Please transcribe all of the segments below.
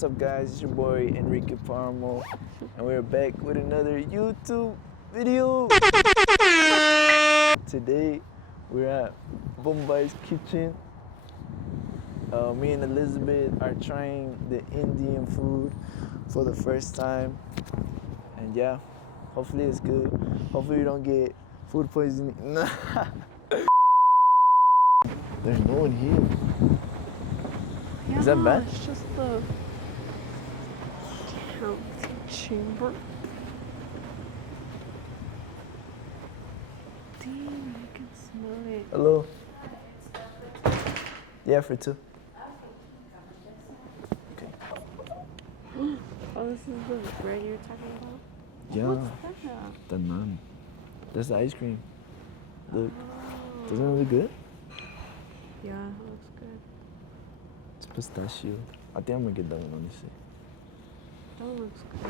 What's up, guys? It's your boy Enrique Parmo, and we're back with another YouTube video. Today we're at Bombay's kitchen. Me and Elizabeth are trying the Indian food for the first time, and yeah, hopefully it's good. Hopefully we don't get food poisoning. There's no one here. Yeah, Is that bad? It's just the county chamber. Damn, I can smell it. Hello. Yeah, for two. Okay. Oh, this is the bread you were talking about? Yeah. What's that? The naan. That's the ice cream. Look. Oh. Doesn't it look good? Yeah, it looks good. It's pistachio. I think I'm gonna get that one, honestly. That looks good.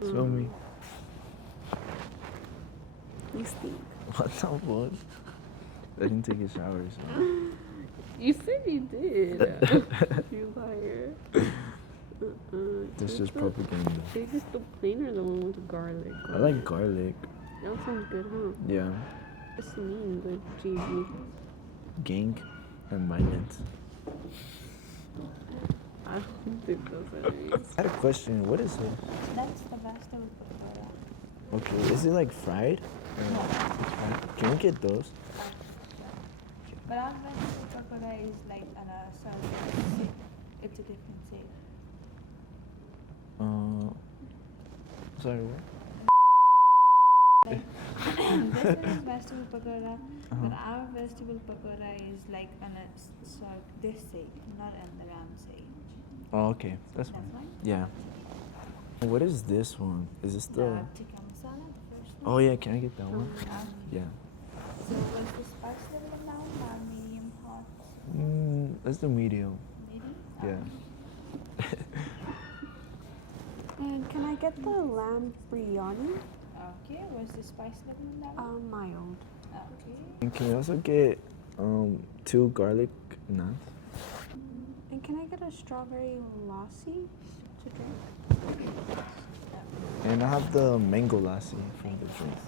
Smell me. You stink. What the fuck? I didn't take a shower, so. You said you did. You liar. That's just propaganda. Should I get the plain or the one with the garlic? I like garlic. That sounds good, huh? Yeah. What's the name? The GB. Gang and violence. I don't think that's what it is. I had a question. What is it? That's the vegetable pakora. Okay, is it like fried? No. Can we get those? But our vegetable pakora is like sorry, it's a different shape. Sorry, what? Like this is vegetable pakora, but our vegetable pakora is like this shape, not on the round shape. Oh, okay. That's fine. That's fine. Yeah. What is this one? Is this The the... tikka masala, the first one. Oh, yeah. Can I get that one? Yeah. So was the spice level now or medium hot? That's the medium. Medium? Yeah. And can I get the lamb biryani? Okay, was the spice level in that one? Mild. Okay. And can we also get 2 garlic naans? And can I get a strawberry lassi to drink? And I have the mango lassi for the drink.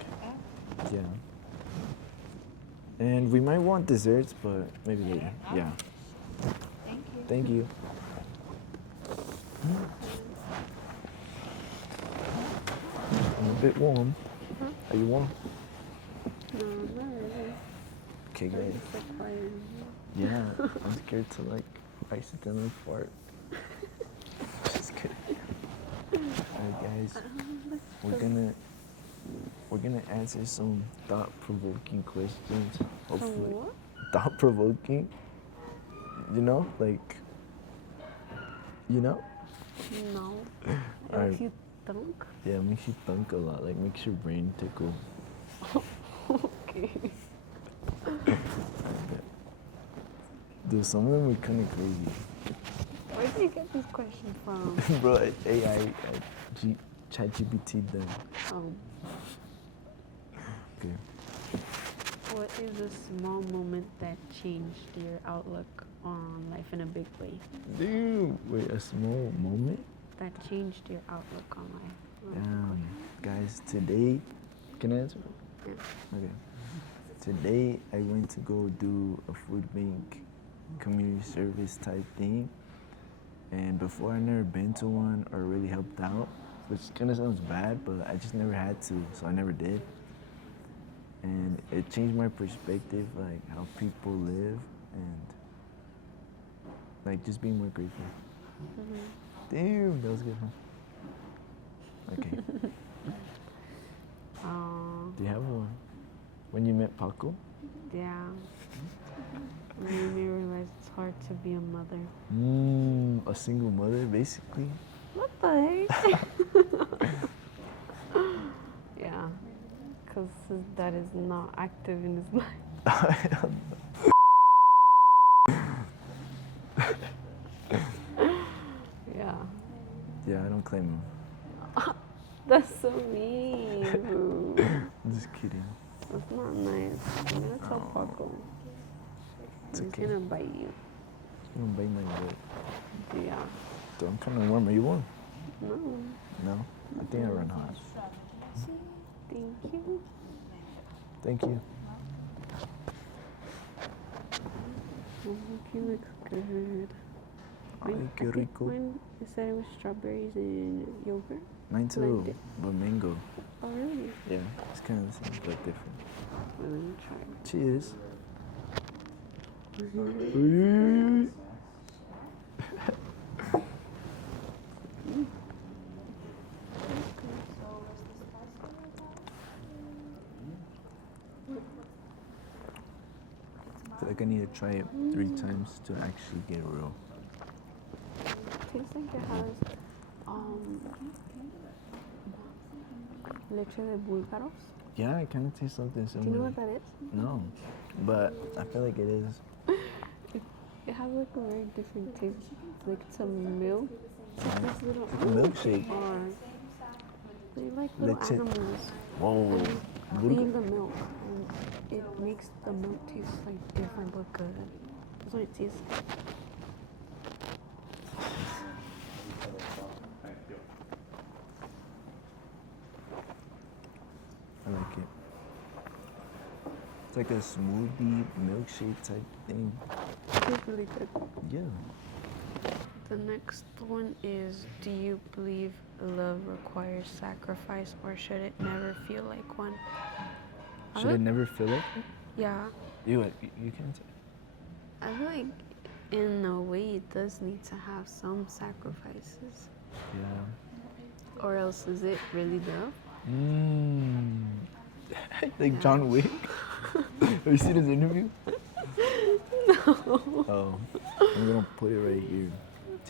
Okay. Yeah. And we might want desserts, but maybe later. Yeah. Thank you. Thank you. I'm a bit warm. Are you warm? No, not really. Okay, great. It's like fire. Yeah, I'm scared to like accidentally fart. Just kidding. Alright, guys, we're gonna answer some thought-provoking questions. Hopefully, What? thought-provoking. You know, like, you know. No. Alright. If you thunk? Yeah, it makes you think a lot. Like, makes your brain tickle. Okay. Dude, some of them are kind of crazy. Where did you get this question from? Bro, AI, ChatGPT them. Okay. What is a small moment that changed your outlook on life in a big way? Dude, wait, a small moment? That changed your outlook on life. Guys, today, can I answer? Yeah. Okay. Today, I went to go do a food bank community service type thing. And before, I never been to one or really helped out, which kind of sounds bad, but I just never had to, so I never did. And it changed my perspective, like how people live and like just being more grateful. Damn, that was good, huh? Okay. Do you have one? When you met Paco? Yeah. It made me realize it's hard to be a mother. A single mother, basically. What the heck? Yeah. Because his dad is not active in his life. Yeah, I don't claim him. That's so mean. I'm just kidding. That's not nice. I'm gonna tell Paco. It's He's okay. gonna bite you. It's gonna bite my lip. Yeah. Dude, I'm kind of warm. Are you warm? No. No? I think I run hot. Thank you. Thank you. He looks good. Ay, qué rico. Mine, it said it was strawberries and yogurt. Mine too, Like but mango. Oh, really? Yeah, it's kind of the same, but different. Let me try. Cheers. I feel like I need to try it 3 times to actually get real. Tastes like it has leche de búlgaros. Yeah, it kind of tastes something Do similar. you know what that is? No, but I feel like it is. It has like a very different taste. Like it's a milk. It's like these little Milkshake. are they like little Leche. animals. Whoa. And they clean the milk and it makes the milk taste like different but good. That's what it tastes like. I like it. It's like a smoothie milkshake type thing. It tastes really good. Yeah. The next one is, do you believe love requires sacrifice or should it never feel like one? Should it never feel it? Yeah. You can't say. I feel like in a way it does need to have some sacrifices. Yeah. Or else is it really love? Like Yeah. John Wick? Have you seen his interview? No. Oh, I'm gonna put it right here.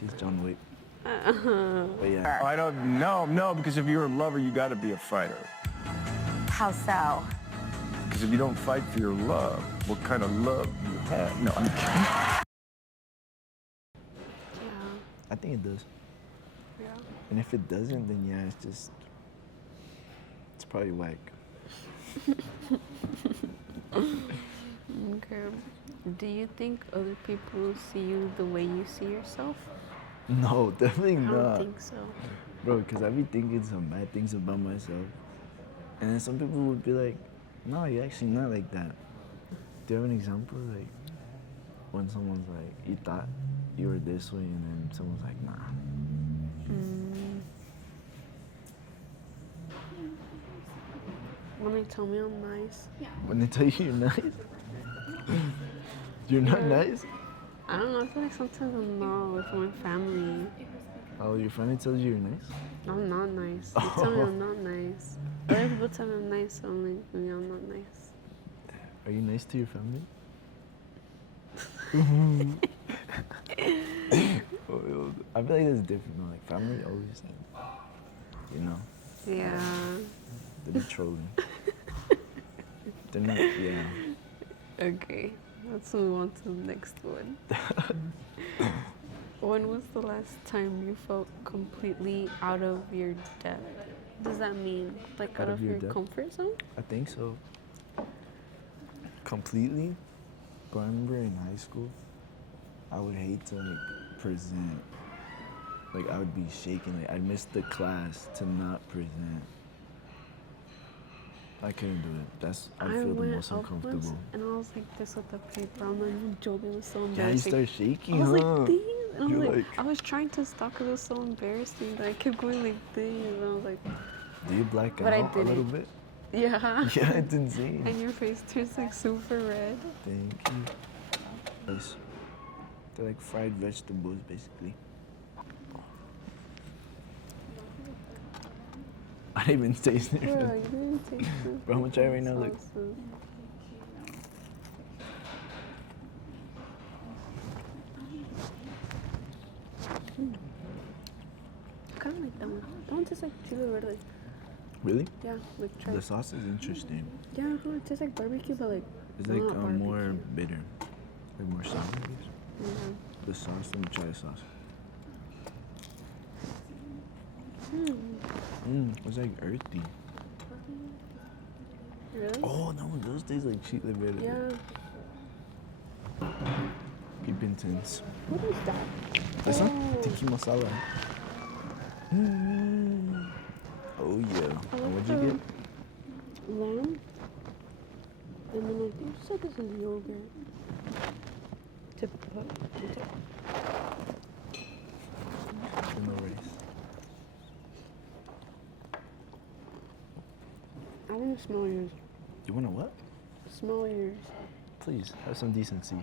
It's John Wick. But yeah. I don't know, no, because if you're a lover, you got to be a fighter. How so? Because if you don't fight for your love, what kind of love do you have? No, I'm kidding. Yeah. I think it does. Yeah. And if it doesn't, then yeah, it's probably whack. Okay. Do you think other people see you the way you see yourself? No, definitely I not. don't think so. Bro, because I be thinking some bad things about myself. And then some people would be like, no, you're actually not like that. Do you have an example? Like, when someone's like, you thought you were this way, and then someone's like, nah. When they tell me I'm nice, When they tell you you're nice? You're not Yeah. nice? I don't know. I feel like sometimes I'm not with my family. Oh, your family tells you you're nice? I'm not nice. They tell me I'm not nice. Other people tell me I'm nice, so I'm like, maybe I'm not nice. Are you nice to your family? Oh, I feel like that's different. No, like family always, like, you know, Yeah. they be trolling. They're not, yeah. Okay. Let's move on to the next one. When was the last time you felt completely out of your depth? Does that mean like out of your depth? comfort zone? I think so. Completely. But I remember in high school, I would hate to like present. Like I would be shaking. Like I'd miss the class to not present. I couldn't do it. I feel the most up once uncomfortable. and I was like this with the paper. I'm not even joking. It was so Yeah, you embarrassing. start shaking, I was huh? like this, and I was You're like, like- I was trying to stop because it was so embarrassing that I kept going like this, and I was like, Do you black But I out a little didn't. bit? yeah. Yeah, it's insane. And your face turns like super red. Thank you. Nice. They're like fried vegetables, basically. I didn't even taste it. Bro, you didn't taste it. Bro, I'm gonna try it right now, look. Sauces. I kind of like that one. That one tastes like chile verde. Really? Yeah, like try. The sauce is interesting. Yeah, it tastes like barbecue, but like It's like not barbecue. more bitter. Like more sour, I guess. Yeah. The sauce, let me try the sauce. It was like earthy. Really? Oh no, those taste like chile verde. Yeah. Keep intense. What is that? This one? Oh. Tiki masala. Oh yeah. I like What'd you the get? lamb. And then I think you said this is yogurt. To put. No rice. I want to smell yours. You wanna what? Smell yours. Please, have some decency.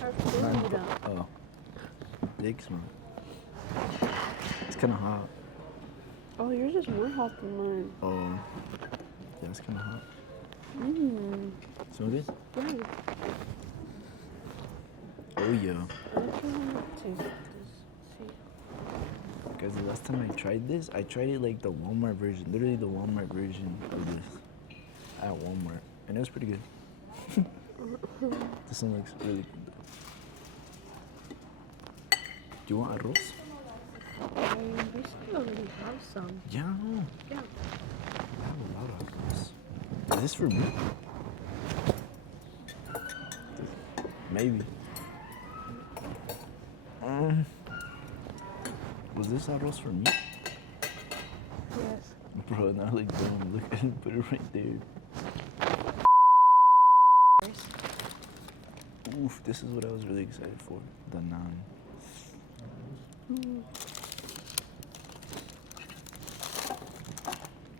Have food up. Oh. Big smell. It's kinda hot. Oh, yours is more hot than mine. Oh. Yeah, it's kinda hot. Mmm. Smell good? Yeah. Oh yeah. I actually want to taste this. See. Guys, the last time I tried this, I tried it like the Walmart version. Literally the Walmart version of this. At Walmart. And it was pretty good. This one looks really good. Do you want arroz? We still already have some. Yeah, I know. Yeah. I have a lot of arroz. Is this for me? Maybe. Was this arroz for me? Yes. Bro, now like don't look and put it right there. Oof, this is what I was really excited for. The naan.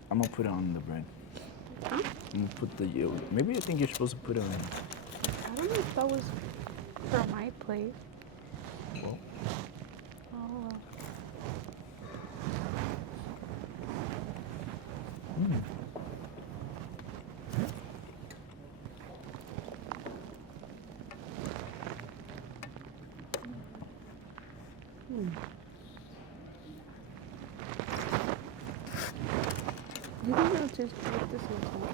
I'm gonna put it on the bread. Huh? I'm gonna put the yolk. Maybe I think you're supposed to put it on. I don't know if that was for my plate. Well, Oh. You think it'll taste good with this one?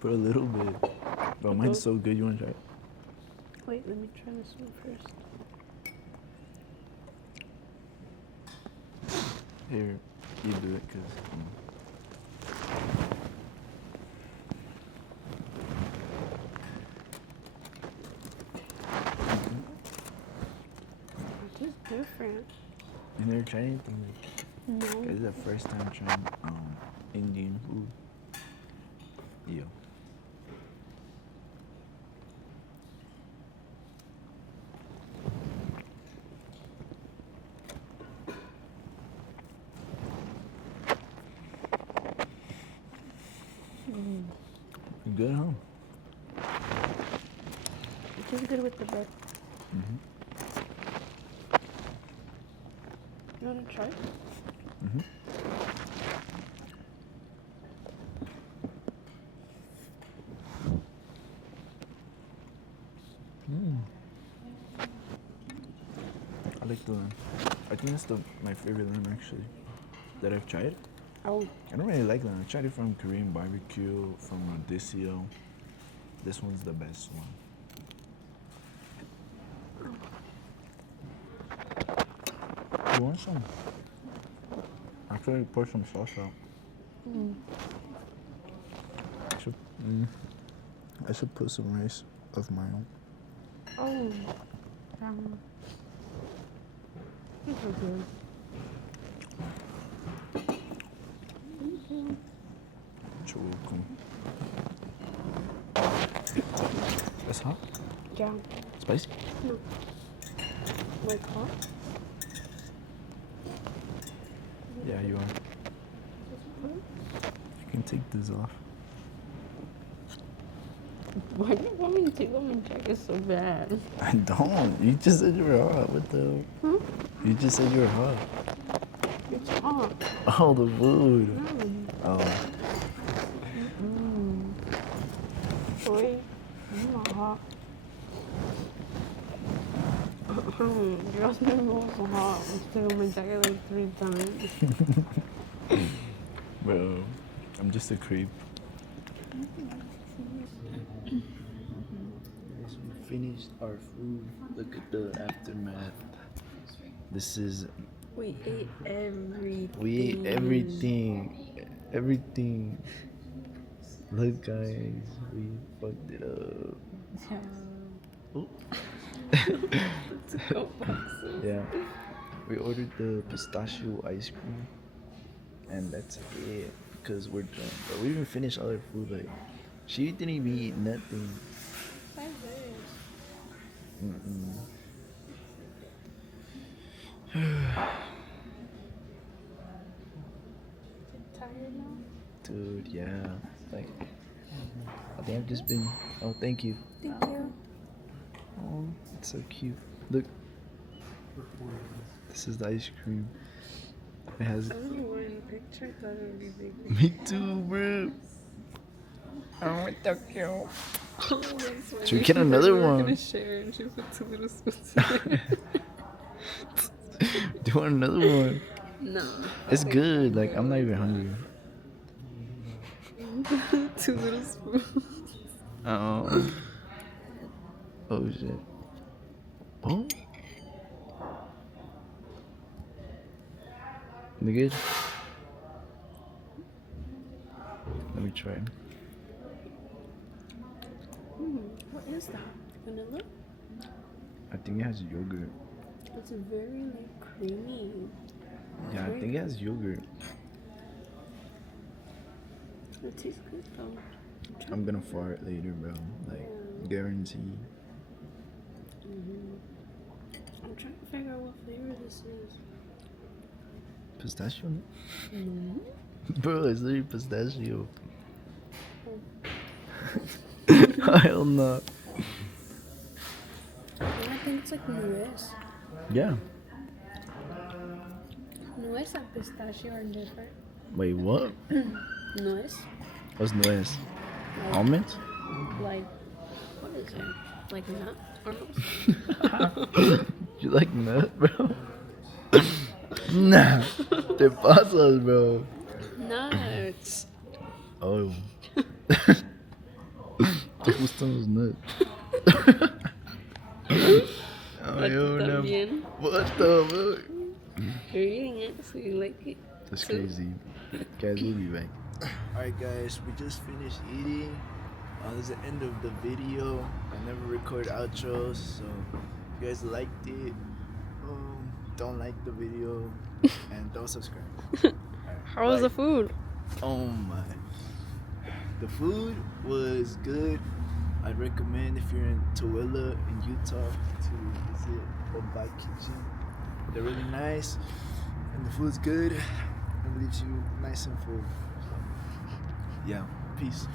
put a little bit. Bro, mine's so good. You wanna try it? Wait, let me try this one first. Here, you do it, cause. It tastes different. You never tried anything like. No. This is the first time trying Indian food. Yeah. Good, huh? It tastes good with the bread. You wanna try? I like the lamb. I think that's my favorite lamb actually that I've tried. Oh, I don't really like lamb. I tried it from Korean barbecue, from Rodizio. This one's the best one. You want some? Actually, pour some sauce out. I should put some rice of my own. oh. It's so good. You're welcome. That's hot? Yeah. Spicy? No. Like hot? Yeah, you are. You can take this off. Why do you want me to take off my jacket so bad? I don't. You just said you were hot. What the? Huh? You just said you were hot. It's hot. Oh, the food. Oh. Wait, I'm not hot. You asked me if it was hot. I'm taking my jacket like 3 times. Bro, I'm just a creep. We finished our food. Look at the aftermath. This is We ate everything. We ate everything. Everything. Look, guys, we fucked it up. Ooh. Yeah. We ordered the pistachio ice cream. And that's it. Because we're drunk. But we didn't finish all our food. Like, she didn't even eat nothing. Mm-mm. Tired now? Dude, yeah. Like, I think I've just been. Oh, thank you. Thank you. Oh, it's so cute. Look. This is the ice cream. It has. I don't know why in the picture I thought it would be big. Me too, bro. Oh, it's so cute. Should we get another We were one? gonna share and she put 2 little spoons. Do you want another one? No. It's good. Like, I'm not even hungry. 2 little spoons. Oh. Oh, shit. Oh. They good? Let me try. What is that? Vanilla? I think it has yogurt. It's very like creamy. Yeah, I think it has yogurt. It tastes good though. I'm gonna fart later, bro. Like, guarantee. I'm trying to figure out what flavor this is. Pistachio? No. Bro, it's literally pistachio. Hell no. I think it's like nuez. Yeah. Nuez and pistachio are different. Wait, what? Nuez? What's nuez? Almonds? Like, what is it? Like nut? You like nut, bro? Nah. Te pasas, bro. Nuts. Oh. Te gustan los nuts. Oh, yo, no. También. What the fuck? You're eating it, so you like it. That's crazy. Guys, we'll be back. Alright, guys, we just finished eating. This is the end of the video. I never record outros, so if you guys liked it, don't like the video and don't subscribe. How was the food? Oh my. The food was good. I'd recommend if you're in Tooele in Utah to visit Bombay Kitchen. They're really nice and the food's good and leaves you nice and full. So, yeah, peace.